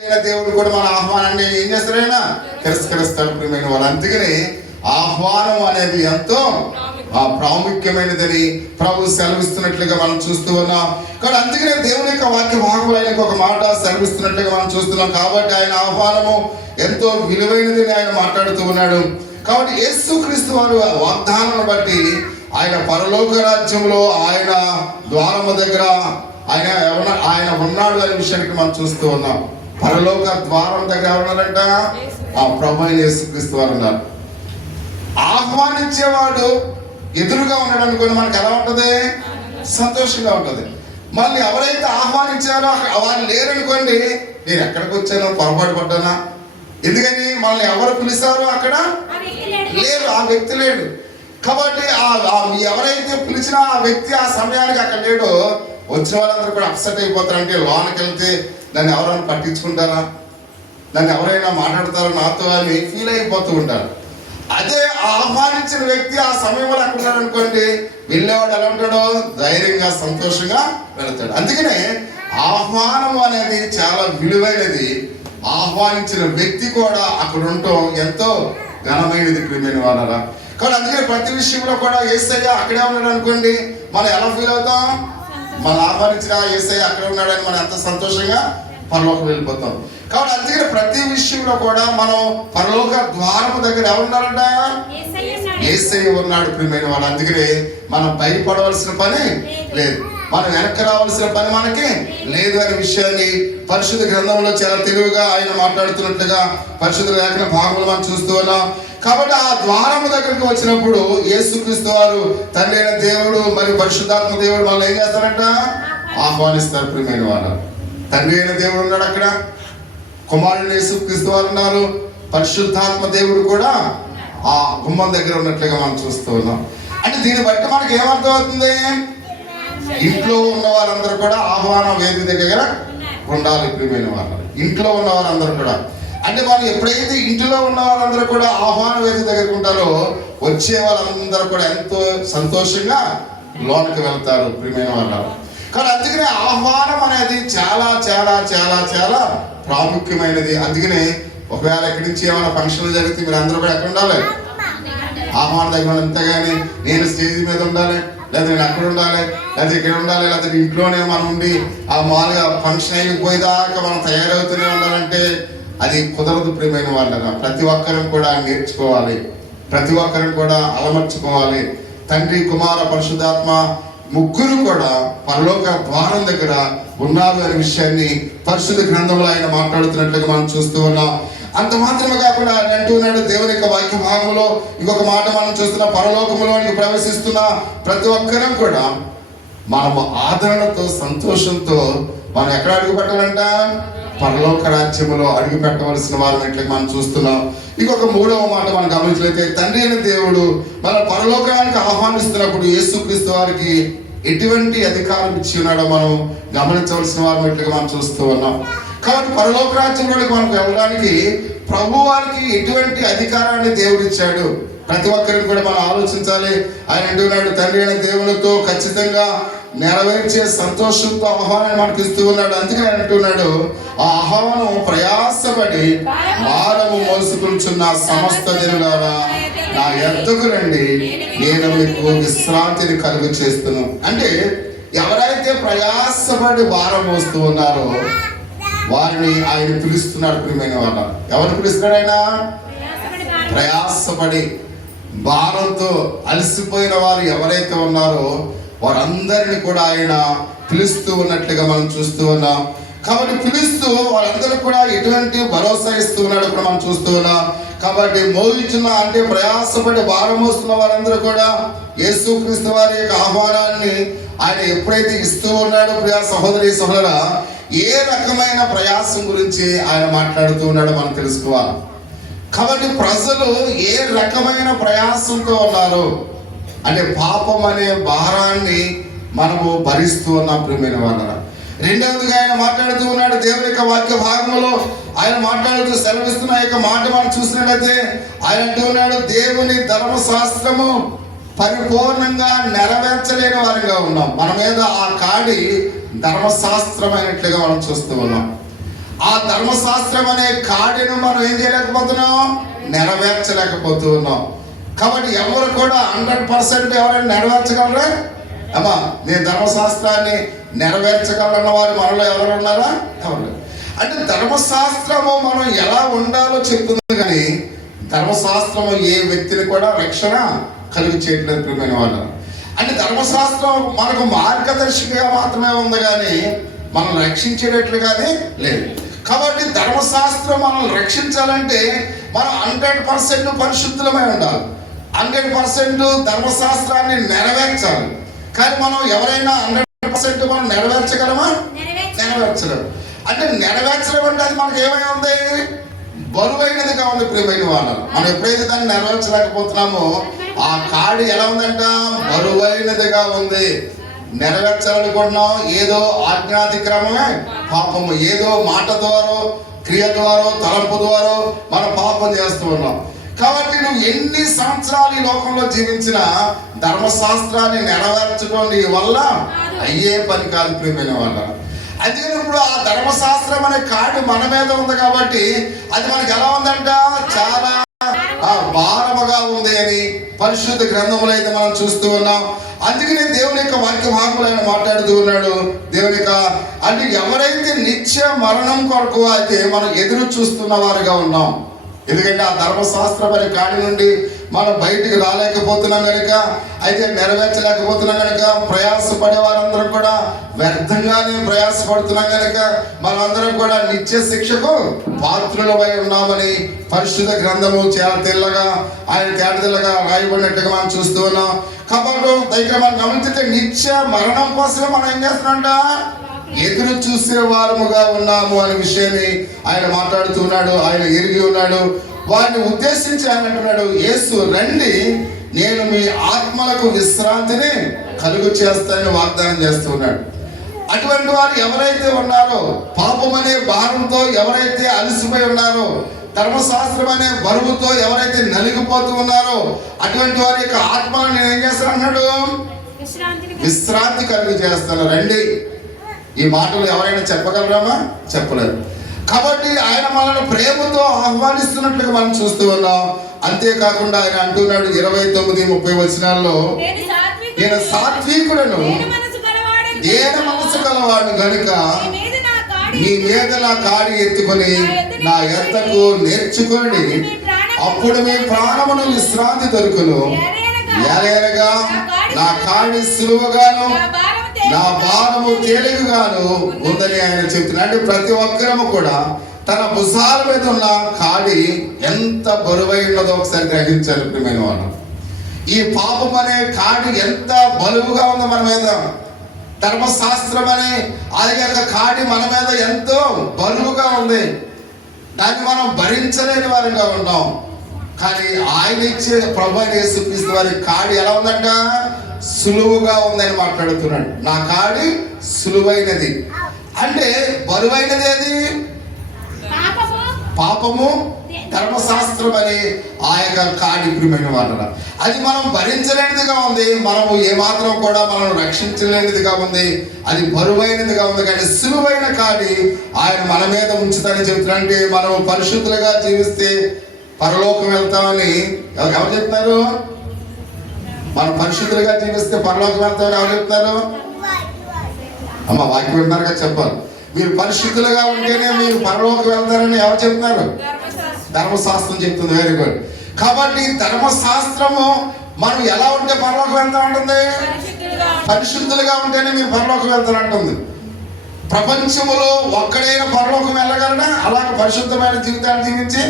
దేవుడు కూడా మన ఆహ్వానాన్ని ఏం చేస్తారైనా తిరస్కరిస్తాడు ప్రియమైన వాళ్ళు. అందుకని ఆహ్వానం అనేది ఎంతో ప్రాముఖ్యమైనదని ప్రభు సెలవిస్తున్నట్లుగా మనం చూస్తూ ఉన్నాం. కానీ అందుకనే దేవుని యొక్క వాక్య భాగంలో ఆయనకు ఒక మాట సెలవిస్తున్నట్లుగా మనం చూస్తున్నాం. కాబట్టి ఆయన ఆహ్వానము ఎంతో విలువైనదని ఆయన మాట్లాడుతూ ఉన్నాడు. కాబట్టి యేసుక్రీస్తు వారు వాగ్దానాన్ని బట్టి ఆయన పరలోక రాజ్యంలో ఆయన ద్వారము దగ్గర ఆయన ఉన్నాడు అనే విషయానికి మనం చూస్తూ ఉన్నాం. పరలోక ద్వారం దగ్గర ఉన్నారంట ఆ ప్రభు అయిన యేసుక్రీస్తు వారు ఉన్నారు. ఆహ్వానించేవాడు ఎదురుగా ఉన్నాడు అనుకోని మనకు ఎలా ఉంటది? సంతోషంగా ఉంటది. మళ్ళీ ఎవరైతే ఆహ్వానించారో వాళ్ళు లేరనుకోండి, నేను ఎక్కడికి వచ్చానో పొరపాటు పడ్డానా, ఎందుకని మనల్ని ఎవరు పిలిచారో అక్కడ లేరు, ఆ వ్యక్తి లేడు. కాబట్టి ఎవరైతే పిలిచినా ఆ వ్యక్తి ఆ సమయానికి అక్కడ లేడో వచ్చిన వాళ్ళందరూ కూడా అప్సెట్ అయిపోతారు. అంటే లోనికి వెళ్తే దాన్ని ఎవరైనా పట్టించుకుంటారా, దాన్ని ఎవరైనా మాట్లాడతారా నాతో అని ఫీల్ అయిపోతూ ఉంటారు. అదే ఆహ్వానించిన వ్యక్తి ఆ సమయంలో అక్కడ ఉన్నాడు అనుకోండి, వెళ్ళేవాడు ఎలా ఉంటాడో ధైర్యంగా సంతోషంగా వెళతాడు. అందుకనే ఆహ్వానం అనేది చాలా విలువైనది. ఆహ్వానించిన వ్యక్తి కూడా అక్కడ ఉండటం ఎంతో ఘనమైనది ప్రియమైన వాళ్ళరా. కాబట్టి అందుకని ప్రతి విషయంలో కూడా యేసయ్య అక్కడే ఉన్నాడు అనుకోండి, మనం ఎలా ఫీల్ అవుతాం? మనం ఆహ్వానించిన యేసయ్య అక్కడ ఉన్నాడని మనం ఎంత సంతోషంగా పరలోకం వెళ్ళిపోతాం. కాబట్టి అందుకని ప్రతి విషయంలో కూడా మనం పరలోక ద్వారం దగ్గర ఎవరున్నారంట? యేసయ్య ఉన్నాడు ప్రియమైన వాళ్ళు. అందుకనే మనం భయపడవలసిన పని లేదు, మనం వెనక్కి రావాల్సిన పని మనకి లేదు అనే విషయాన్ని పరిశుద్ధ గ్రంథంలో చాలా తెలివిగా ఆయన మాట్లాడుతున్నట్లుగా పరిశుద్ధ లేఖన భాగంలో మనం చూస్తూ ఉన్నాం. కాబట్టి ఆ ద్వారము దగ్గరికి వచ్చినప్పుడు యేసుక్రీస్తు వారు తండ్రి అయిన దేవుడు మరియు పరిశుద్ధాత్మ దేవుడు వాళ్ళు ఏం చేస్తారంట? ఆహ్వానిస్తారు ప్రియమైన వాళ్ళు. తండ్రి అయిన దేవుడు ఉన్నాడు అక్కడ, కుమారుడు యేసుక్రీస్తు వారు ఉన్నారు, పరిశుద్ధాత్మ దేవుడు కూడా ఆ గుమ్మం దగ్గర ఉన్నట్లుగా మనం చూస్తూ ఉన్నాం. అంటే దీన్ని బట్టి మనకి ఏమర్థం అవుతుంది? ఇంట్లో ఉన్న వారందరూ కూడా ఆహ్వాన వేదిక దగ్గర ఉండాలి ప్రియమైన వాళ్ళు. ఇంట్లో ఉన్న వారందరూ కూడా అంటే వాళ్ళు ఎప్పుడైతే ఇంటిలో ఉన్న వాళ్ళందరూ కూడా ఆహ్వాన వేదిక దగ్గరకు ఉంటారో వచ్చే వాళ్ళందరూ కూడా ఎంతో సంతోషంగా లోనికి వెళ్తారు ప్రియమైన వాళ్ళు. కానీ అందుకనే ఆహ్వానం అనేది చాలా చాలా చాలా చాలా ప్రాముఖ్యమైనది. అందుకనే ఒకవేళ ఇక్కడి నుంచి ఏమైనా ఫంక్షన్లు జరిగితే మీరు అందరూ కూడా ఎక్కడ ఉండాలి? ఆహ్వాన దగ్గర. అంతేగాని నేను స్టేజ్ మీద ఉండాలి, లేదా నేను అక్కడ ఉండాలి, లేదా ఇక్కడ ఉండాలి, లేదా ఇంట్లోనే మనం ఉండి ఆ మామూలుగా ఫంక్షన్ అయిపోయేదాకా మనం తయారవుతూనే ఉండాలంటే అది కుదరదు ప్రియమైన వాళ్ళగా. ప్రతి ఒక్కరం కూడా నేర్చుకోవాలి, ప్రతి ఒక్కరం కూడా అలమర్చుకోవాలి. తండ్రి, కుమార, పరిశుద్ధాత్మ ముగ్గురు కూడా పరలోక ద్వారం దగ్గర ఉన్నారు అనే విషయాన్ని పరిశుద్ధ గ్రంథంలో ఆయన మాట్లాడుతున్నట్లుగా మనం చూస్తూ ఉన్నాం. అంత మాత్రమే కాకుండా ఆయన అంటూ ఉన్నాడు దేవుని యొక్క వాక్య భాగంలో ఇంకొక మాట మనం చూస్తున్న, పరలోకంలోనికి ప్రవేశిస్తున్న ప్రతి ఒక్కరం కూడా మనము ఆదరణతో సంతోషంతో మనం ఎక్కడ అడుగు పెట్టాలంట? పరలోక రాజ్యములో అడుగు పెట్టవలసిన వారిని ఇట్లా మనం చూస్తున్నాం. ఇంకొక మూడవ మాట మనం గమనించలేతే, తండ్రి అయిన దేవుడు మన పరలోకానికి ఆహ్వానిస్తున్నప్పుడు యేసుక్రీస్తు వారికి ఎటువంటి అధికారం ఇచ్చి ఉన్నాడో మనం గమనించవలసిన వారిని ఇట్లుగా మనం చూస్తూ ఉన్నాం. కాబట్టి పరలోక రాజ్యంలోకి మనకు వెళ్ళడానికి ప్రభు వారికి ఎటువంటి అధికారాన్ని దేవుడు ఇచ్చాడు ప్రతి ఒక్కరిని కూడా మనం ఆలోచించాలి. ఆయన అంటున్నాడు, తండ్రి అయిన దేవునితో ఖచ్చితంగా నెరవేర్చే సంతోషంతో ఆహ్వానాన్ని మనకు ఇస్తూ ఉన్నాడు. అందుకే ఆయన అంటున్నాడు, ఆ ఆహ్వానం ప్రయాసపడి భారము మోసుకుంటున్న సమస్త జనులారా నా యొద్దకు రండి, నేను మీకు విశ్రాంతిని కలుగు చేస్తున్నాను. అంటే ఎవరైతే ప్రయాసపడి భారం మోస్తూ ఉన్నారో వారిని ఆయన పిలుస్తున్నాడు ప్రియమైన వాళ్ళ. ఎవరు పిలుస్తున్నాడు ఆయన? ప్రయాసపడి భారంతో అలసిపోయిన వారు ఎవరైతే ఉన్నారో వారందరిని కూడా ఆయన పిలుస్తూ ఉన్నట్లుగా మనం చూస్తూ ఉన్నాం. కాబట్టి పిలుస్తూ వాళ్ళందరూ కూడా ఎటువంటి భరోసా ఇస్తూ ఉన్నాడు కూడా మనం చూస్తూ ఉన్నాం. కాబట్టి మోయించిన అంటే ప్రయాసపడి భారం మోస్తున్న వారందరూ కూడా యేసుక్రీస్తు వారి యొక్క ఆహ్వానాన్ని ఆయన ఎప్పుడైతే ఇస్తూ ఉన్నాడో ప్రియ సహోదరి సహోదరా, ఏ రకమైన ప్రయాసం గురించి ఆయన మాట్లాడుతూ ఉన్నాడో మనం తెలుసుకోవాలి. కాబట్టి ప్రజలు ఏ రకమైన ప్రయాసంతో ఉన్నారు అంటే పాపం అనే భారాన్ని మనము భరిస్తూ ఉన్నాం ప్రియమైన వాళ్ళ. రెండవదిగా ఆయన మాట్లాడుతూ ఉన్నాడు దేవుని యొక్క వాక్య భాగంలో ఆయన మాట్లాడుతూ సెలవిస్తున్న యొక్క మాట మనం చూసినట్లయితే ఆయన అంటూ ఉన్నాడు, దేవుని ధర్మశాస్త్రము పరిపూర్ణంగా నెరవేర్చలేని వారిగా ఉన్నాం. మన మీద ఆ కాడి ధర్మశాస్త్రమైనట్లుగా మనం చూస్తూ ఉన్నాం. ఆ ధర్మశాస్త్రం అనే కాడిని మనం ఏం చేయలేకపోతున్నాం, నెరవేర్చలేకపోతున్నాం. కాబట్టి ఎవరు కూడా 100% ఎవరైనా నెరవేర్చగలరా? అమ్మా, నేను ధర్మశాస్త్రాన్ని నెరవేర్చగలన్న వారు మనలో ఎవరు ఉన్నారా? ఎవరు? అంటే ధర్మశాస్త్రము మనం ఎలా ఉండాలో చెప్తుంది, కానీ ధర్మశాస్త్రము ఏ వ్యక్తిని కూడా రక్షణ కలుగు చేయట్లేదు ప్రియమైన వాళ్ళు. అంటే ధర్మశాస్త్రం మనకు మార్గదర్శిగా మాత్రమే ఉంది, కానీ మనం రక్షించేటట్లుగానే లేదు. కాబట్టి ధర్మశాస్త్రం మనల్ని రక్షించాలంటే మనం 100% పరిశుద్ధులమై ఉండాలి, 100% ధర్మశాస్త్రాన్ని నెరవేర్చాలి. కానీ మనం ఎవరైనా 100% మనం నెరవేర్చగలమా? నెరవేర్చలేము. అంటే నెరవేర్చడం అంటే అది మనకు ఏమై ఉంది, బరువైనదిగా ఉంది ప్రియమైన వాళ్ళు. మనం ఎప్పుడైతే దాన్ని నెరవేర్చలేకపోతున్నామో ఆ కాడి ఎలా ఉందంట, బరువైనదిగా ఉంది. నెరవేర్చాలనుకుంటున్నాం, ఏదో ఆజ్ఞాతిక్రమమే పాపము, ఏదో మాట ద్వారా, క్రియ ద్వారా, తలంపు ద్వారా మనం పాపం చేస్తూ ఉన్నాం. కాబట్టి నువ్వు ఎన్ని సంవత్సరాలు ఈ లోకంలో జీవించినా ధర్మశాస్త్రాన్ని నెరవేర్చడం నీ వల్ల అయ్యే పని కాదు ప్రియమైన వాళ్ళ. అందుకని ఇప్పుడు ఆ ధర్మశాస్త్రం అనే కాడి మన మీద ఉంది కాబట్టి అది మనకి ఎలా ఉందంట, చాలా భారముగా ఉంది అని పరిశుద్ధ గ్రంథములు అయితే మనం చూస్తూ ఉన్నాం. అందుకనే దేవుని యొక్క వాక్య భాగములు ఆయన మాట్లాడుతూ ఉన్నాడు. దేవుని యొక్క అంటే ఎవరైతే నిత్య మరణం కొరకు అయితే మనం ఎదురు చూస్తున్న వారుగా ఉన్నాం. ఎందుకంటే ఆ ధర్మశాస్త్రం అనే కాడి నుండి మనం బయటికి రాలేకపోతున్నాం కనుక, అయితే నెరవేర్చలేకపోతున్నాం కనుక, ప్రయాసపడే వారందరం కూడా వ్యర్థంగానే ప్రయాసపడుతున్నాం కనుక మనమందరం కూడా నిత్య శిక్షకు పాత్రులమై ఉన్నామని పరిశుద్ధ గ్రంథము చాలా తెల్లగా, ఆయన తేటతెల్లగా రాయబడినట్టుగా మనం చూస్తూ ఉన్నాం. కాబట్టి దగ్గర మనం గమనించితే నిత్య మరణం కోసమే మనం ఏం చేస్తున్నాంట, ఎదురు చూసే వారముగా ఉన్నాము అనే విషయాన్ని ఆయన మాట్లాడుతున్నాడు. ఆయన ఎరిగి ఉన్నాడు. వారిని ఉద్దేశించి ఆయన అంటున్నాడు, యేసు రండి, నేను మీ ఆత్మలకు విశ్రాంతిని కలుగు చేస్తానని వాగ్దానం చేస్తున్నాడు. అటువంటి వారు ఎవరైతే ఉన్నారో, పాపం అనే భారంతో ఎవరైతే అలసిపోయి ఉన్నారో, ధర్మశాస్త్రం అనే బరువుతో ఎవరైతే నలిగిపోతూ ఉన్నారో, అటువంటి వారి యొక్క ఆత్మను నేను ఏం చేస్తాను అన్నాడు, విశ్రాంతి కలుగు చేస్తాను. రండి. ఈ మాటలు ఎవరైనా చెప్పగలరామా? చెప్పలేరు. కాబట్టి ఆయన మనల్ని ప్రేమతో ఆహ్వానిస్తున్నట్లుగా మనం చూస్తూ ఉన్నాం. అంతేకాకుండా ఆయన అంటున్నాడు 29-30 వచనాల్లో, నేను సాత్వికుడను, దేన మనసు గలవాడు గనుక మీ మీద నా కాడి ఎత్తుకొని నా ఎద్దకు నేర్చుకోండి, అప్పుడు మీ ప్రాణమును విశ్రాంతి దొరుకును. ఏలైనగా నా కాడి సులువుగాను నా భారము తేలికగాను ఉందని ఆయన చెప్తున్నాడు. అంటే ప్రతి ఒక్కరము కూడా తన భుజాల మీద ఉన్న కాడి ఎంత బరువై ఉన్నదో ఒకసారి గ్రహించాలి ప్రియమైన వాళ్ళు. ఈ పాపం అనే కాడి ఎంత బరువుగా ఉందో మన మీద, ధర్మశాస్త్రం అనే ఆ యొక్క కాడి మన మీద ఎంతో బరువుగా ఉంది. దాన్ని మనం భరించలేని వారిగా ఉన్నాం. కానీ ఆయన ఇచ్చే ప్రభువైన యేసుక్రీస్తు వారి కాడి ఎలా ఉందంట, సులువుగా ఉందని మాట్లాడుతున్నాడు. నా కాడి సులువైనది. అంటే బరువైనది అది పాపము, ధర్మశాస్త్రం అని ఆ యొక్క కాడి ప్రియమైన వాళ్ళ, అది మనం భరించలేనిదిగా ఉంది. మనము ఏమాత్రం కూడా మనం రక్షించలేనిదిగా ఉంది. అది బరువైనదిగా ఉంది. కానీ సులువైన కాడి ఆయన మన మీద ఉంచుతానని చెప్తున్నా. అంటే మనం పరిశుద్ధులుగా జీవిస్తే పరలోకం వెళ్తామని ఎవరు చెప్తున్నారు? మనం పరిశుద్ధులుగా జీవిస్తే పరలోకం వెళ్తామని ఎవరు చెప్తున్నారు? అమ్మ వాక్యం విన్నారుగా, చెప్పాలి. మీరు పరిశుద్ధులుగా ఉంటేనే మీరు పరలోకం వెళ్తారని ఎవరు చెప్తున్నారు? ధర్మశాస్త్రం చెప్తుంది. Very good. కాబట్టి ధర్మశాస్త్రము మనం ఎలా ఉంటే పరలోకం వెళ్తా ఉంటుంది, పరిశుద్ధులుగా ఉంటేనే మీరు పరలోకం వెళ్తారంటుంది. ప్రపంచములో ఒక్కడైనా పరలోకం వెళ్ళగలనా అలాగే పరిశుద్ధమైన జీవితాన్ని జీవించి?